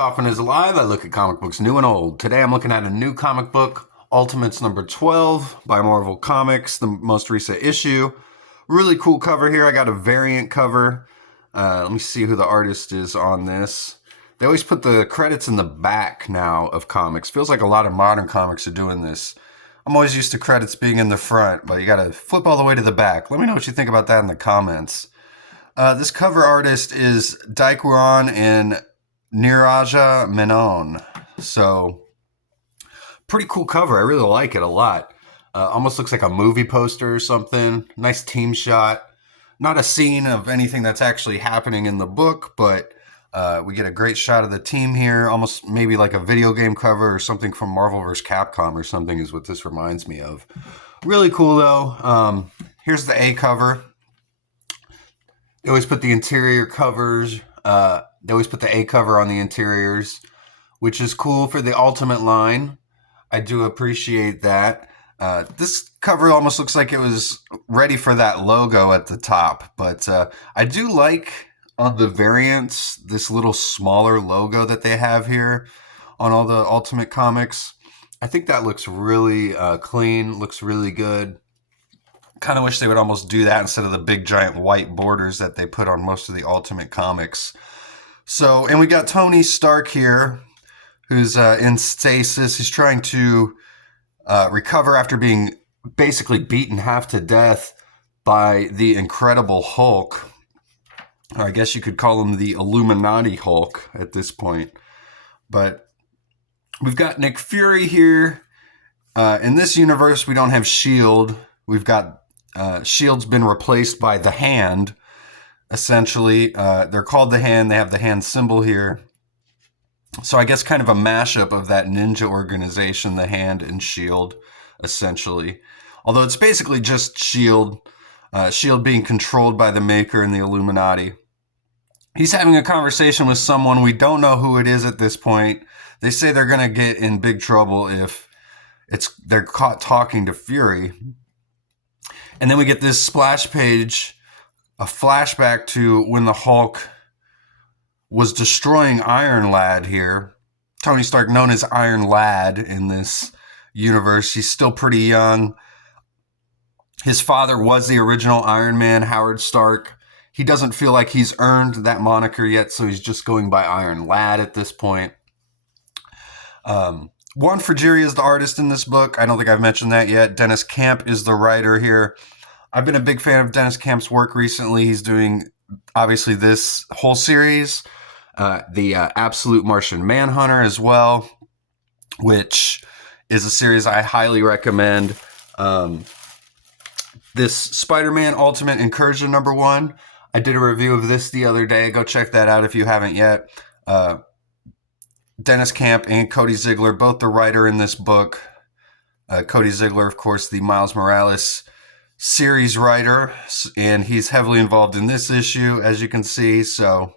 Coffin is alive. I look at comic books new and old. Today I'm looking at a new comic book, Ultimates number 12 by Marvel Comics, the most recent issue. Really cool cover here. I got a variant cover. Let me see who the artist is on this. They always put the credits in the back now of comics. Feels like a lot of modern comics are doing this. I'm always used to credits being in the front, but you gotta flip all the way to the back. Let me know what you think about that in the comments. This cover artist is Juan and Niraja Menon. So, pretty cool cover. I really like it a lot. Almost looks like a movie poster or something. Nice team shot. Not a scene of anything that's actually happening in the book, but we get a great shot of the team here. Almost maybe like a video game cover or something from Marvel vs. Capcom or something is what this reminds me of. Really cool though. Here's the A cover. They always put the interior covers. They always put the A cover on the interiors, which is cool for the Ultimate line. I do appreciate that. This cover almost looks like it was ready for that logo at the top, but I do like on the variants this little smaller logo that they have here on all the Ultimate comics. I think that looks really clean, looks really good. Kind of wish they would almost do that instead of the big giant white borders that they put on most of the Ultimate comics. So, and we got Tony Stark here, who's in stasis. He's trying to recover after being basically beaten half to death by the Incredible Hulk. Or I guess you could call him the Illuminati Hulk at this point. But we've got Nick Fury here. In this universe, we don't have S.H.I.E.L.D. We've got S.H.I.E.L.D.'s been replaced by the Hand, essentially. They're called the Hand. They have the Hand symbol here. So I guess kind of a mashup of that ninja organization, the Hand and S.H.I.E.L.D., essentially. Although it's basically just S.H.I.E.L.D., S.H.I.E.L.D. being controlled by the Maker and the Illuminati. He's having a conversation with someone. We don't know who it is at this point. They say they're going to get in big trouble if they're caught talking to Fury. And then we get this splash page, a flashback to when the Hulk was destroying Iron Lad here. Tony Stark, known as Iron Lad in this universe. He's still pretty young. His father was the original Iron Man, Howard Stark. He doesn't feel like he's earned that moniker yet, so he's just going by Iron Lad at this point. Juan Frigeri is the artist in this book. I don't think I've mentioned that yet. Dennis Camp is the writer here. I've been a big fan of Dennis Camp's work recently. He's doing, obviously, this whole series, the Absolute Martian Manhunter as well, which is a series I highly recommend. This Spider-Man Ultimate Incursion number 1. I did a review of this the other day. Go check that out if you haven't yet. Dennis Camp and Cody Ziglar, both the writer in this book. Cody Ziglar, of course, the Miles Morales series writer, and he's heavily involved in this issue, as you can see. So,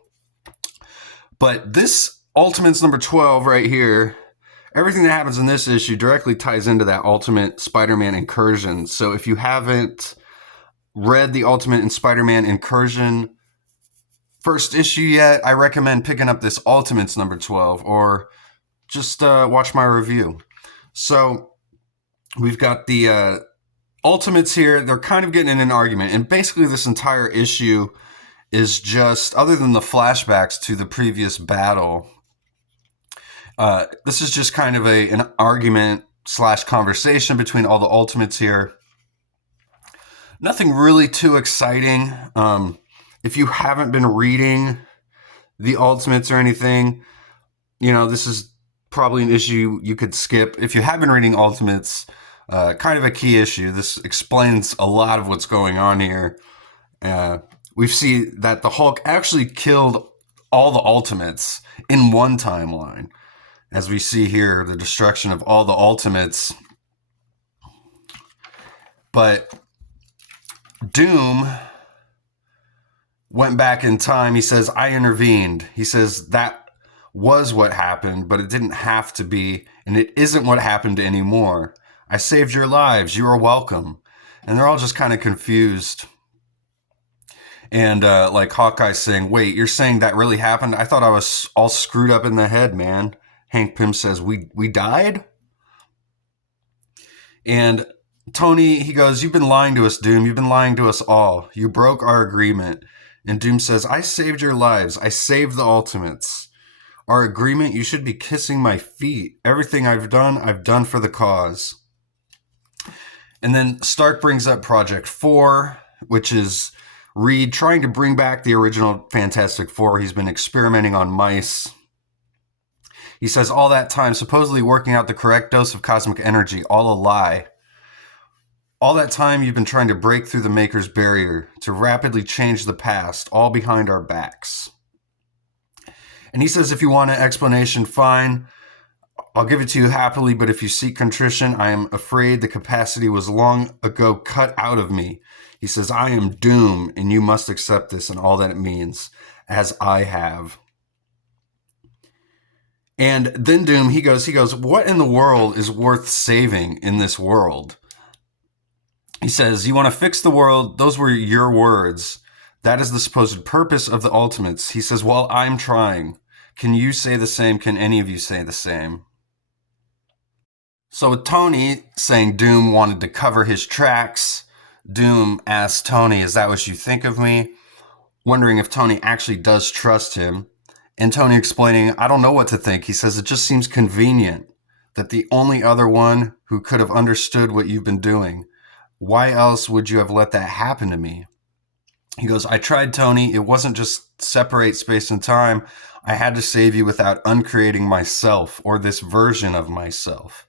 but this Ultimates number 12 right here, everything that happens in this issue directly ties into that Ultimate Spider-Man Incursion. So if you haven't read the Ultimate and Spider-Man Incursion first issue yet, I recommend picking up this Ultimates number 12 or just watch my review. So we've got the Ultimates here. They're kind of getting in an argument, and basically this entire issue is just, other than the flashbacks to the previous battle, this is just kind of an argument / conversation between all the Ultimates here. Nothing really too exciting. If you haven't been reading the Ultimates or anything, this is probably an issue you could skip. If you have been reading Ultimates, kind of a key issue. This explains a lot of what's going on here. We see that the Hulk actually killed all the Ultimates in one timeline. As we see here, the destruction of all the Ultimates. But Doom went back in time. He says, I intervened. He says that was what happened, but it didn't have to be, and it isn't what happened anymore. I saved your lives. You are welcome. And they're all just kind of confused. And like Hawkeye saying, wait, you're saying that really happened? I thought I was all screwed up in the head, man. Hank Pym says, we died? And Tony, he goes, you've been lying to us, Doom. You've been lying to us all. You broke our agreement. And Doom says, I saved your lives. I saved the Ultimates. Our agreement, you should be kissing my feet. Everything I've done for the cause. And then Stark brings up Project 4, which is Reed trying to bring back the original Fantastic Four. He's been experimenting on mice. He says all that time, supposedly working out the correct dose of cosmic energy, all a lie. All that time you've been trying to break through the Maker's barrier, to rapidly change the past, all behind our backs. And he says if you want an explanation, fine. I'll give it to you happily, but if you seek contrition, I am afraid the capacity was long ago cut out of me. He says, I am Doom, and you must accept this and all that it means, as I have. And then Doom, he goes, what in the world is worth saving in this world? He says, you want to fix the world? Those were your words. That is the supposed purpose of the Ultimates. He says, well, I'm trying. Can you say the same? Can any of you say the same? So with Tony saying Doom wanted to cover his tracks, Doom asks Tony, is that what you think of me? Wondering if Tony actually does trust him. And Tony explaining, I don't know what to think. He says, it just seems convenient that the only other one who could have understood what you've been doing. Why else would you have let that happen to me? He goes, I tried, Tony. It wasn't just separate space and time. I had to save you without uncreating myself or this version of myself.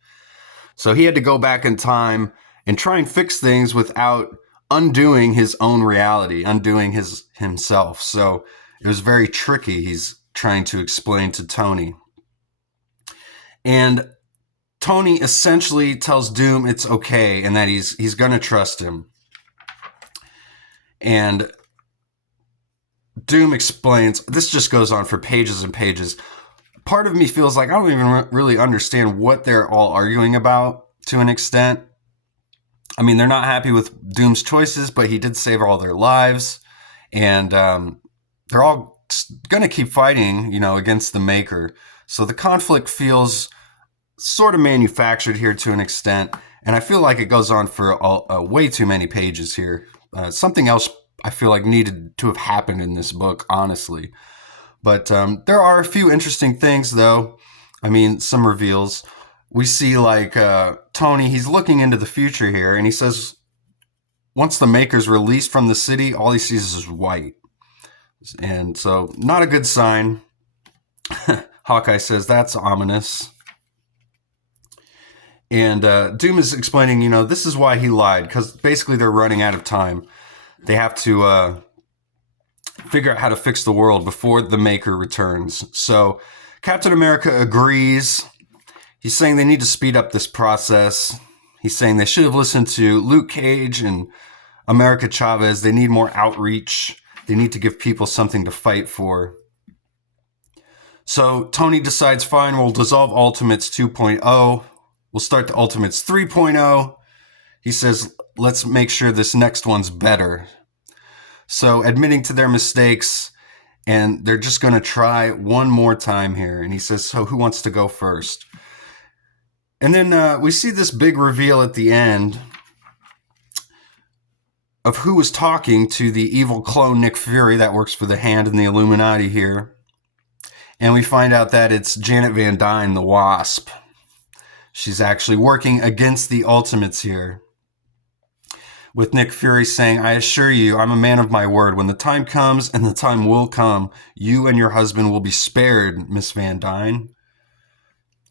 So he had to go back in time and try and fix things without undoing his own reality, undoing himself. So it was very tricky, he's trying to explain to Tony. And Tony essentially tells Doom it's okay and that he's going to trust him. And Doom explains, this just goes on for pages and pages. Part of me feels like I don't even really understand what they're all arguing about to an extent. I mean, they're not happy with Doom's choices, but he did save all their lives. And they're all going to keep fighting, against the Maker. So the conflict feels sort of manufactured here to an extent. And I feel like it goes on for way too many pages here. Something else I feel like needed to have happened in this book, honestly. But there are a few interesting things, though. I mean, some reveals. We see, like, Tony, he's looking into the future here, and he says, once the Maker's released from the city, all he sees is white. And so, not a good sign. Hawkeye says, that's ominous. And Doom is explaining, this is why he lied, because basically they're running out of time. They have to figure out how to fix the world before the Maker returns. So Captain America agrees. He's saying they need to speed up this process. He's saying they should have listened to Luke Cage and America Chavez. They need more outreach. They need to give people something to fight for. So Tony decides, fine, we'll dissolve Ultimates 2.0. We'll start the Ultimates 3.0. He says, let's make sure this next one's better. So admitting to their mistakes, and they're just going to try one more time here. And he says, so who wants to go first? And then we see this big reveal at the end of who was talking to the evil clone Nick Fury that works for the Hand and the Illuminati here. And we find out that it's Janet Van Dyne, the Wasp. She's actually working against the Ultimates here. With Nick Fury saying, I assure you, I'm a man of my word. When the time comes, and the time will come, you and your husband will be spared, Miss Van Dyne.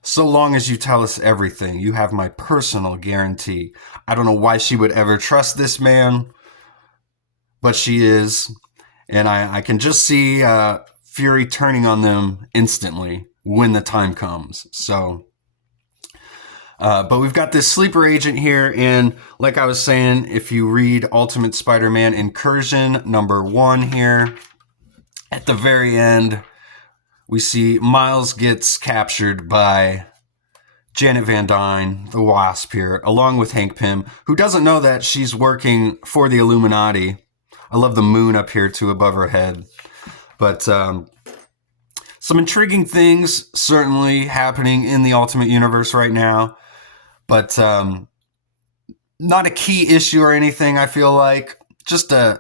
So long as you tell us everything, you have my personal guarantee. I don't know why she would ever trust this man, but she is. And I can just see Fury turning on them instantly when the time comes. So... but we've got this sleeper agent here, and like I was saying, if you read Ultimate Spider-Man Incursion #1 here, at the very end, we see Miles gets captured by Janet Van Dyne, the Wasp here, along with Hank Pym, who doesn't know that she's working for the Illuminati. I love the moon up here too above her head. But some intriguing things certainly happening in the Ultimate Universe right now. But not a key issue or anything, I feel like. Just a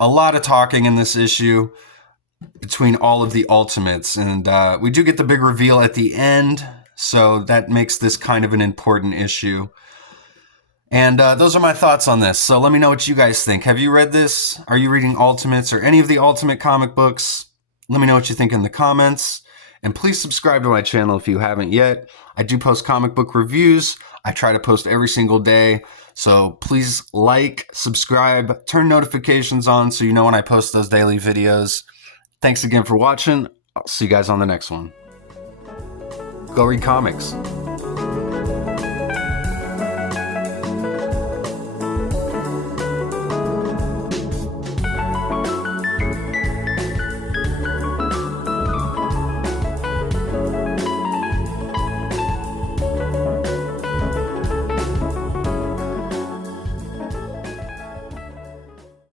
lot of talking in this issue between all of the Ultimates. And we do get the big reveal at the end, so that makes this kind of an important issue. And those are my thoughts on this. So let me know what you guys think. Have you read this? Are you reading Ultimates or any of the Ultimate comic books? Let me know what you think in the comments. And please subscribe to my channel if you haven't yet. I do post comic book reviews. I try to post every single day. So please like, subscribe, turn notifications on so you know when I post those daily videos. Thanks again for watching. I'll see you guys on the next one. Go read comics.